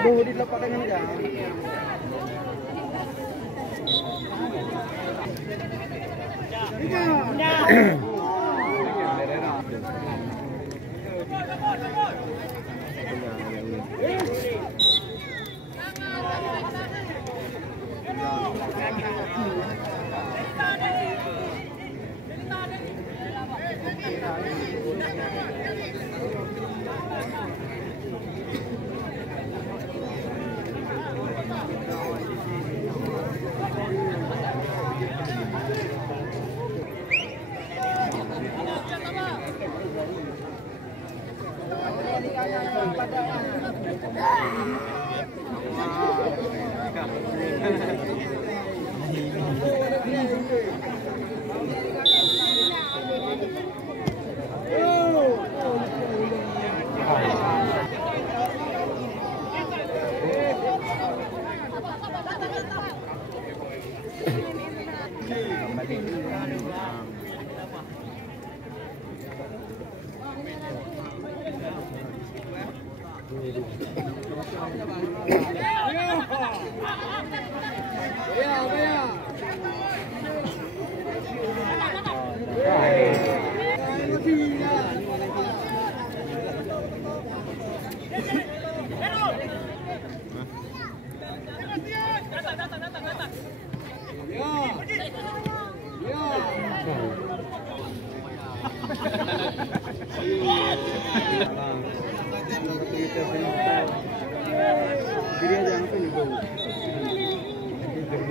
Buh dilepas dengan dia.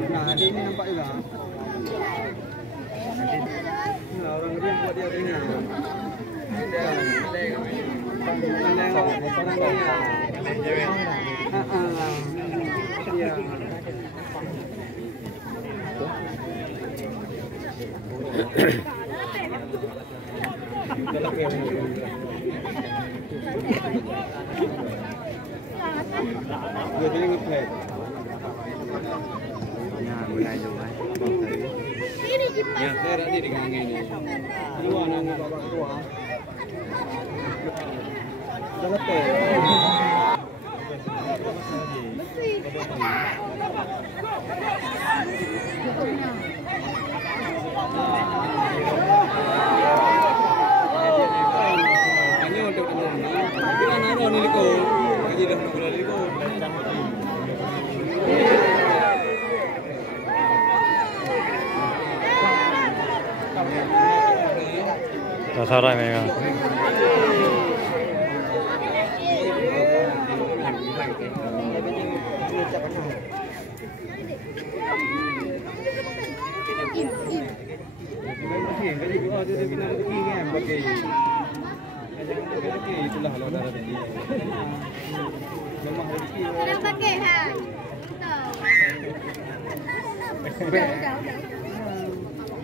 Nah, ini nampak juga. Nah, orang dia buat dia ini. Mulai juga. Ya, saya tadi di gang ini. Dua nama bapak tua. Sudah lepas. Ini untuk kita naruh nih kau. Lagi dah berani kau. 사람이야.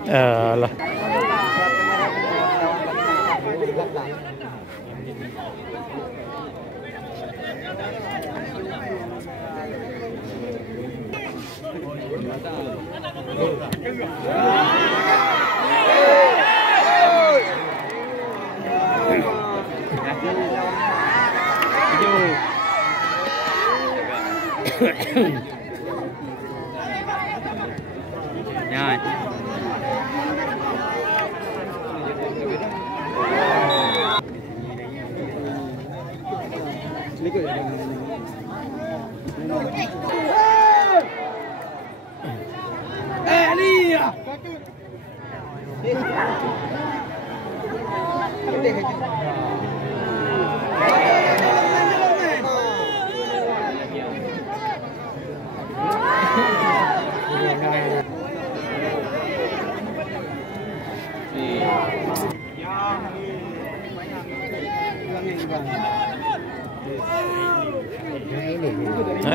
Alah. Jangan.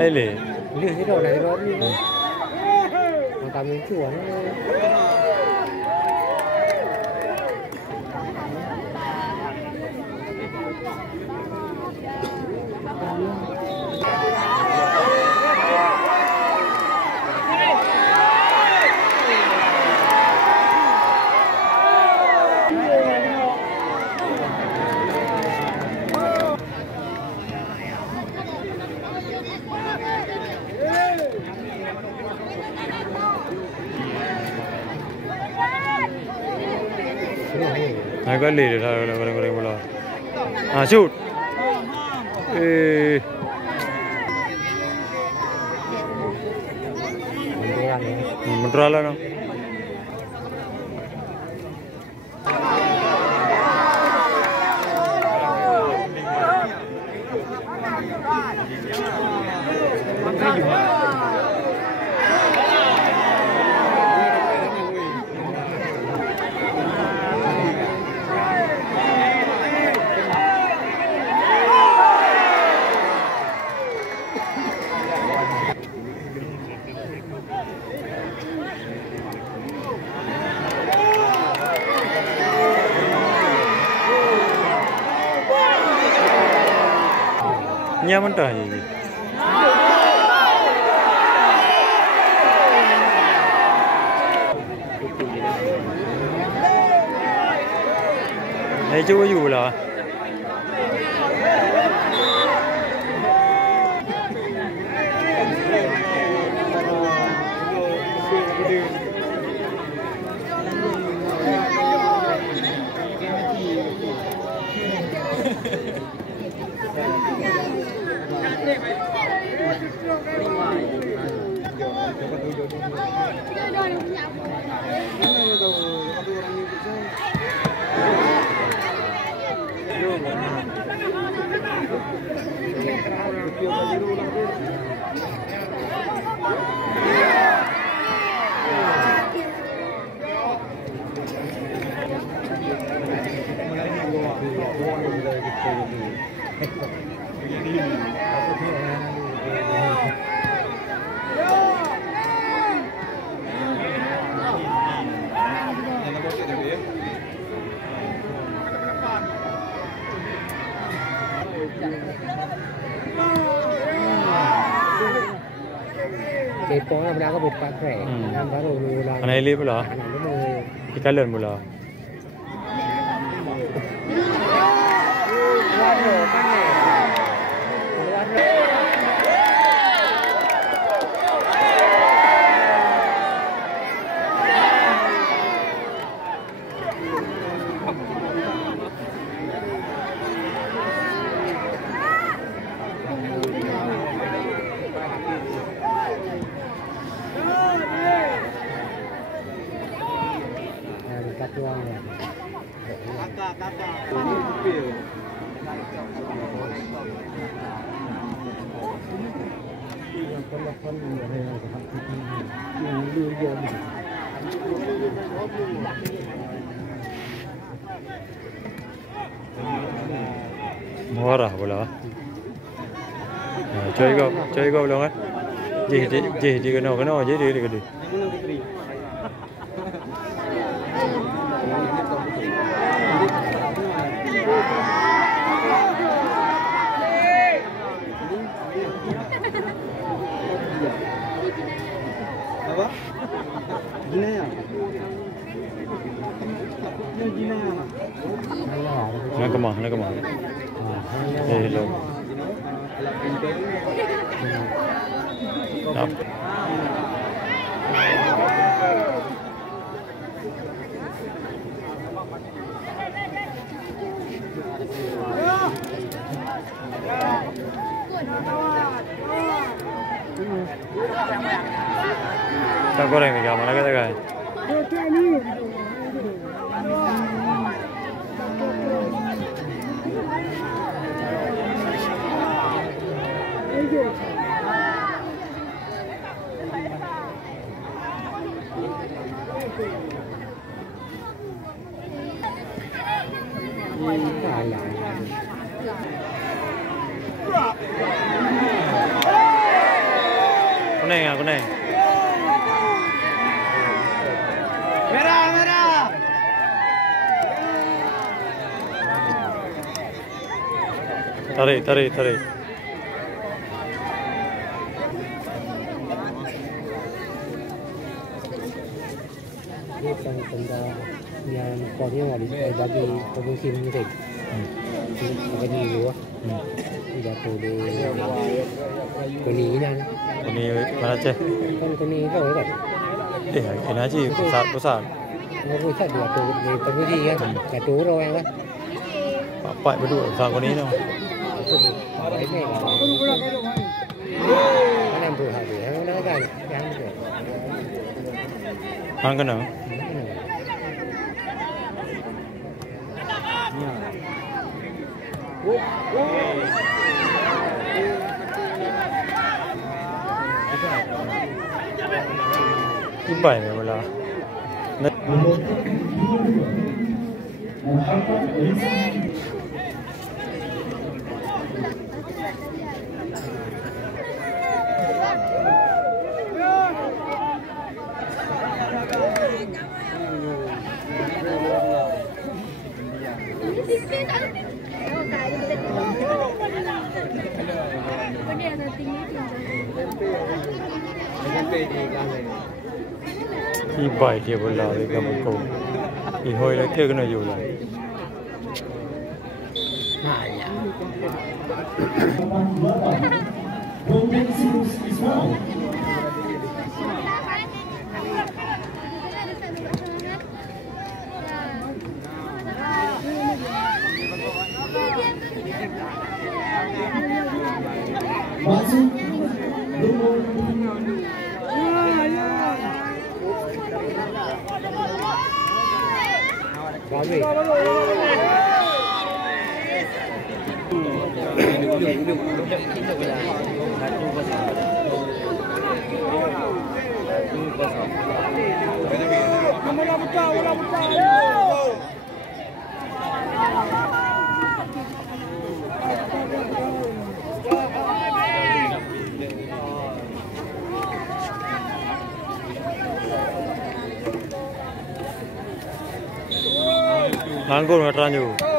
Ini. Ini đâu này rồi. Mà tao muốn chuồn. Hai kali dia dah goreng bola. Ah shoot. Beneran lah no. Nyaman dah je. Cuba you lah. Kepong lah benda aku pakai. Baru mula. Anak elip pula. Ikan lern pula. Murah pula. Chơi go luôn á. Gì cái nào chứ đi cái đi. Apa? Gina ya? Gina ya? Nak kemana? Hello. Nap. Tak goreng ni mana kata kan? Kuning. Merah. Tarik. Ini tanda yang kornya wali bagi musim ni dek. Bagi dulu. Jatuh di koni nan. Ini mana ceh? Koni kau kan? Ini aja besar. nó vui thật là tù thì tù cái gì á là chú đâu em á ไปไปดูสาวคนนี้เนาะ đấy này là nó làm tù hả thì nó nói ra ăn được ห่างกันเหรอที่ไปเนี่ยเวลา ที่ใบเทียบเวลาเลยกับมันโกงอีห้อยแล้วเที่ยวกันหน่อยอยู่เลย có gì Langgur nggak terlanjur.